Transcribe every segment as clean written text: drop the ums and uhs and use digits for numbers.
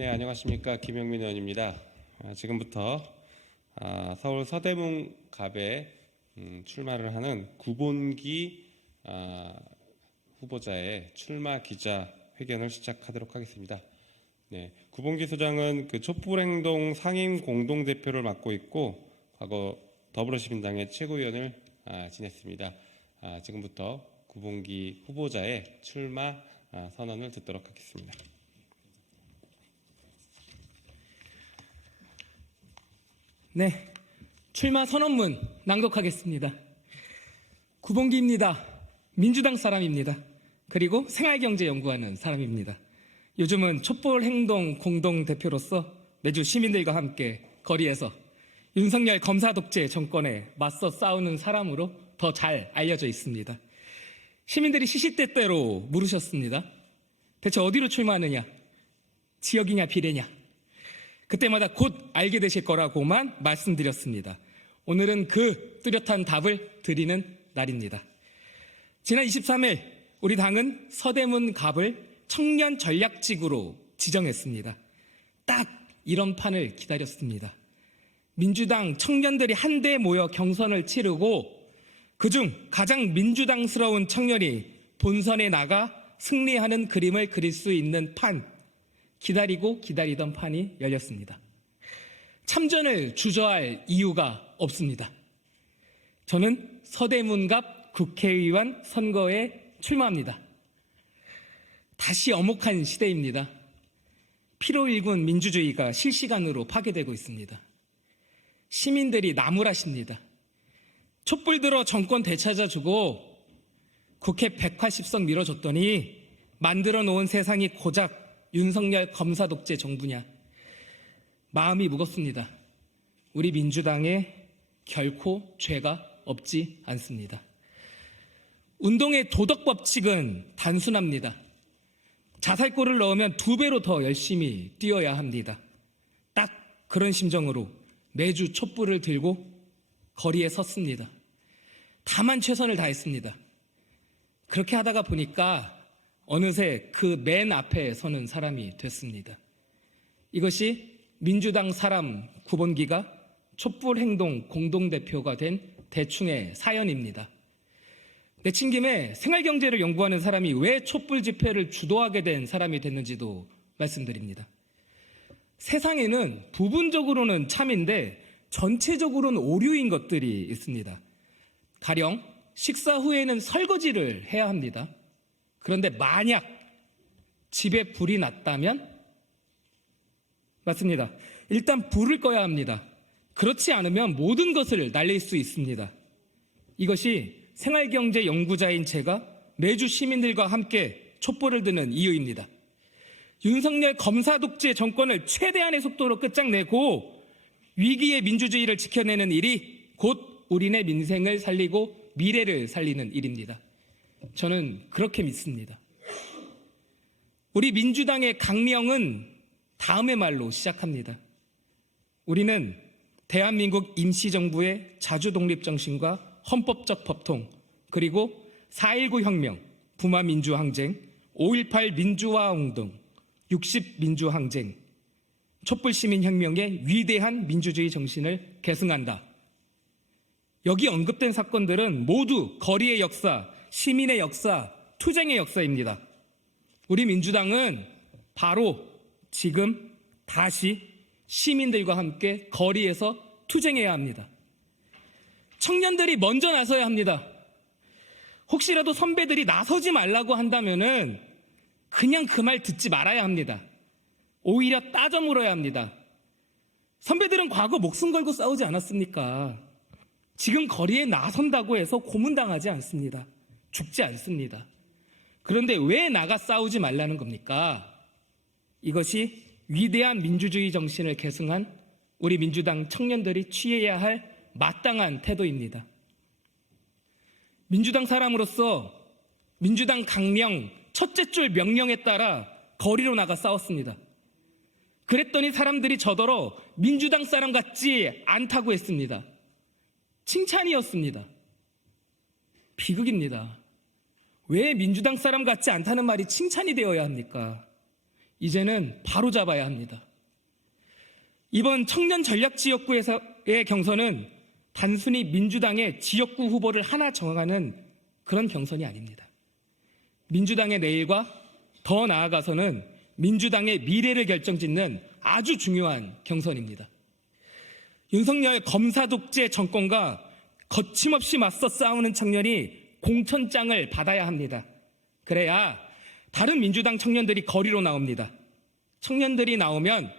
네, 안녕하십니까. 김영민 의원입니다. 지금부터 서울 서대문갑에 출마를 하는 구본기 후보자의 출마 기자회견을 시작하도록 하겠습니다. 네, 구본기 소장은 촛불행동 상임 공동대표를 맡고 있고 과거 더불어시민당의 최고위원을 지냈습니다. 지금부터 구본기 후보자의 출마 선언을 듣도록 하겠습니다. 네, 출마 선언문 낭독하겠습니다. 구본기입니다. 민주당 사람입니다. 그리고 생활경제연구하는 사람입니다. 요즘은 촛불행동 공동대표로서 매주 시민들과 함께 거리에서 윤석열 검사 독재 정권에 맞서 싸우는 사람으로 더 잘 알려져 있습니다. 시민들이 시시때때로 물으셨습니다. 대체 어디로 출마하느냐? 지역이냐 비례냐? 그때마다 곧 알게 되실 거라고만 말씀드렸습니다. 오늘은 그 뚜렷한 답을 드리는 날입니다. 지난 23일 우리 당은 서대문갑을 청년 전략지구로 지정했습니다. 딱 이런 판을 기다렸습니다. 민주당 청년들이 한데 모여 경선을 치르고 그중 가장 민주당스러운 청년이 본선에 나가 승리하는 그림을 그릴 수 있는 판, 기다리고 기다리던 판이 열렸습니다. 참전을 주저할 이유가 없습니다. 저는 서대문갑 국회의원 선거에 출마합니다. 다시 엄혹한 시대입니다. 피로 일군 민주주의가 실시간으로 파괴되고 있습니다. 시민들이 나무라십니다. 촛불 들어 정권 되찾아주고 국회 180석 밀어줬더니 만들어 놓은 세상이 고작 윤석열 검사 독재 정부냐. 마음이 무겁습니다. 우리 민주당에 결코 죄가 없지 않습니다. 운동의 도덕 법칙은 단순합니다. 자살골을 넣으면 2배로 더 열심히 뛰어야 합니다. 딱 그런 심정으로 매주 촛불을 들고 거리에 섰습니다. 다만 최선을 다했습니다. 그렇게 하다가 보니까 어느새 그 맨 앞에 서는 사람이 됐습니다. 이것이 민주당 사람 구본기가 촛불행동 공동대표가 된 대충의 사연입니다. 내친 김에 생활경제를 연구하는 사람이 왜 촛불 집회를 주도하게 된 사람이 됐는지도 말씀드립니다. 세상에는 부분적으로는 참인데 전체적으로는 오류인 것들이 있습니다. 가령 식사 후에는 설거지를 해야 합니다. 그런데 만약 집에 불이 났다면? 맞습니다. 일단 불을 꺼야 합니다. 그렇지 않으면 모든 것을 날릴 수 있습니다. 이것이 생활경제 연구자인 제가 매주 시민들과 함께 촛불을 드는 이유입니다. 윤석열 검사 독재 정권을 최대한의 속도로 끝장내고 위기의 민주주의를 지켜내는 일이 곧 우리네 민생을 살리고 미래를 살리는 일입니다. 저는 그렇게 믿습니다. 우리 민주당의 강령은 다음의 말로 시작합니다. 우리는 대한민국 임시정부의 자주독립정신과 헌법적 법통, 그리고 4.19 혁명, 부마민주항쟁, 5.18 민주화운동, 60 민주항쟁, 촛불시민혁명의 위대한 민주주의 정신을 계승한다. 여기 언급된 사건들은 모두 거리의 역사, 시민의 역사, 투쟁의 역사입니다. 우리 민주당은 바로 지금 다시 시민들과 함께 거리에서 투쟁해야 합니다. 청년들이 먼저 나서야 합니다. 혹시라도 선배들이 나서지 말라고 한다면은 그냥 그 말 듣지 말아야 합니다. 오히려 따져 물어야 합니다. 선배들은 과거 목숨 걸고 싸우지 않았습니까? 지금 거리에 나선다고 해서 고문당하지 않습니다. 죽지 않습니다. 그런데 왜 나가 싸우지 말라는 겁니까? 이것이 위대한 민주주의 정신을 계승한 우리 민주당 청년들이 취해야 할 마땅한 태도입니다. 민주당 사람으로서 민주당 강령 첫째 줄 명령에 따라 거리로 나가 싸웠습니다. 그랬더니 사람들이 저더러 민주당 사람 같지 않다고 했습니다. 칭찬이었습니다. 비극입니다. 왜 민주당 사람 같지 않다는 말이 칭찬이 되어야 합니까? 이제는 바로 잡아야 합니다. 이번 청년 전략지역구에서의 경선은 단순히 민주당의 지역구 후보를 하나 정하는 그런 경선이 아닙니다. 민주당의 내일과 더 나아가서는 민주당의 미래를 결정짓는 아주 중요한 경선입니다. 윤석열 검사 독재 정권과 거침없이 맞서 싸우는 청년이 공천장을 받아야 합니다. 그래야 다른 민주당 청년들이 거리로 나옵니다. 청년들이 나오면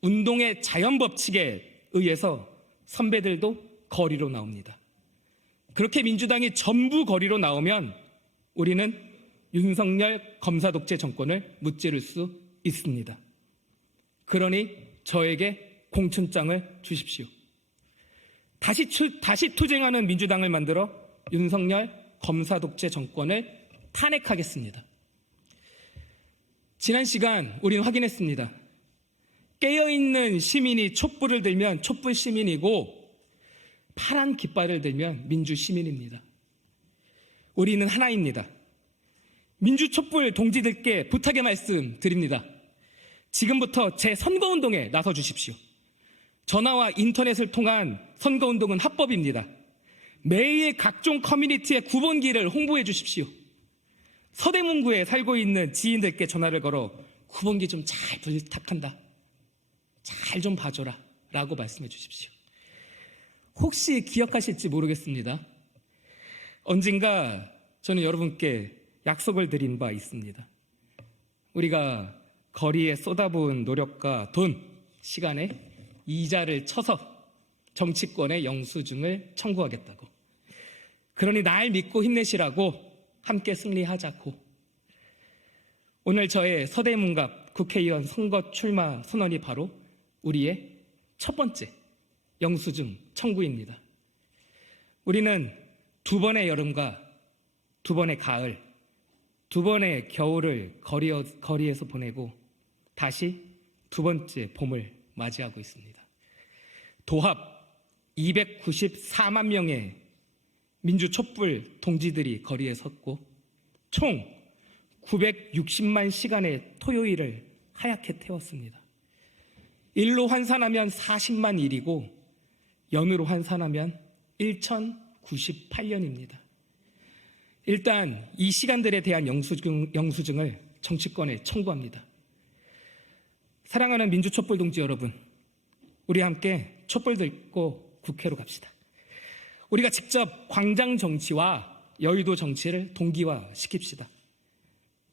운동의 자연 법칙에 의해서 선배들도 거리로 나옵니다. 그렇게 민주당이 전부 거리로 나오면 우리는 윤석열 검사 독재 정권을 무찌를 수 있습니다. 그러니 저에게 공천장을 주십시오. 다시 투쟁하는 민주당을 만들어 윤석열 검사 독재 정권을 탄핵하겠습니다. 지난 시간 우리는 확인했습니다. 깨어있는 시민이 촛불을 들면 촛불 시민이고 파란 깃발을 들면 민주 시민입니다. 우리는 하나입니다. 민주 촛불 동지들께 부탁의 말씀 드립니다. 지금부터 제 선거운동에 나서 주십시오. 전화와 인터넷을 통한 선거운동은 합법입니다. 매일 각종 커뮤니티의 9번기를 홍보해 주십시오. 서대문구에 살고 있는 지인들께 전화를 걸어 9번기 좀 잘 부탁한다. 잘 좀 봐줘라 라고 말씀해 주십시오. 혹시 기억하실지 모르겠습니다. 언젠가 저는 여러분께 약속을 드린 바 있습니다. 우리가 거리에 쏟아부은 노력과 돈, 시간에 이자를 쳐서 정치권의 영수증을 청구하겠다고. 그러니 날 믿고 힘내시라고 함께 승리하자고. 오늘 저의 서대문갑 국회의원 선거 출마 선언이 바로 우리의 첫 번째 영수증 청구입니다. 우리는 두 번의 여름과 두 번의 가을, 두 번의 겨울을 거리에서 보내고 다시 두 번째 봄을 맞이하고 있습니다. 도합 294만 명의 민주 촛불 동지들이 거리에 섰고 총 960만 시간의 토요일을 하얗게 태웠습니다. 일로 환산하면 40만 일이고 연으로 환산하면 1098년입니다. 일단 이 시간들에 대한 영수증을 정치권에 청구합니다. 사랑하는 민주촛불 동지 여러분, 우리 함께 촛불 들고 국회로 갑시다. 우리가 직접 광장 정치와 여의도 정치를 동기화시킵시다.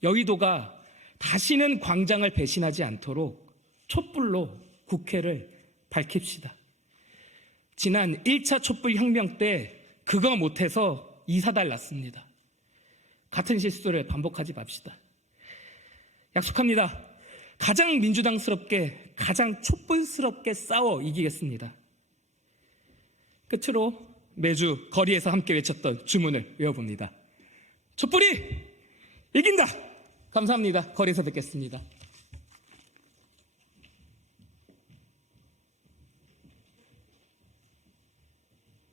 여의도가 다시는 광장을 배신하지 않도록 촛불로 국회를 밝힙시다. 지난 1차 촛불 혁명 때 그거 못해서 이사달 났습니다. 같은 실수를 반복하지 맙시다. 약속합니다. 가장 민주당스럽게, 가장 촛불스럽게 싸워 이기겠습니다. 끝으로 매주 거리에서 함께 외쳤던 주문을 외워봅니다. 촛불이 이긴다! 감사합니다. 거리에서 뵙겠습니다.